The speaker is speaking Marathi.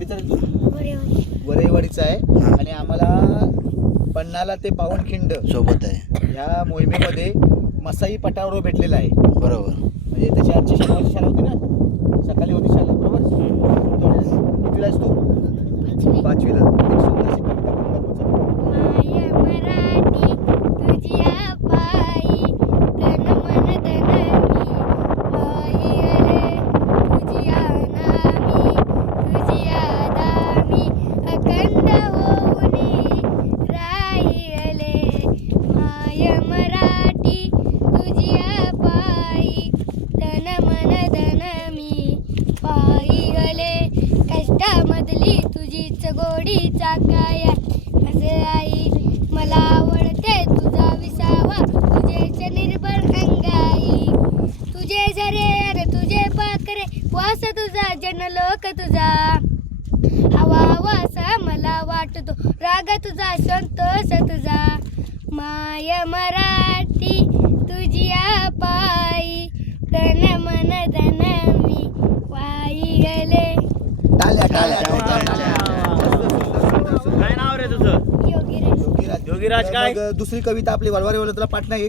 वाडीचा रे तू? वरईवाडीचा आहे आणि आम्हाला पन्नाला ते पावनखिंड सोबत आहे. ह्या मोहिमेमध्ये मसाई पटावर भेटलेला आहे. बरोबर. म्हणजे त्याची आजची शनिवारची शाळा होती ना, सकाळी होती शाळा बरोबर. कितवीला आहेस तू? 5वीला. एक सुंदरशी कविता बोलून दाखव. माय मराठी तुझ्या पायी तन मन धन मी पायी रे तुझ्या नामी तुझ्या दामी अखंड होऊनी राहिले. माय मराठी तुझ्या पायी तन मन धन मी पायी गले. कष्टामधली तुझीच गोडीचा काय असे आई मला आवडते तुझा विसावा तुझेच निर्भर अंगाई. तुझे झरे अरे तुझे पाखरे वास तुझा जनलोक तुझा हवा वासा मला वाटतो राग तुझा संतोष तुझा. माय मराठी तुझ्या पायी तन मन धन मी पायी गेले. टाळ्या टाळ्या टाळ्या. काय नाव रे तुझं? योगीराज. योगीराज. योगीराज काय? मग दुसरी कविता आपली वळवारी तुला पाठ नाही.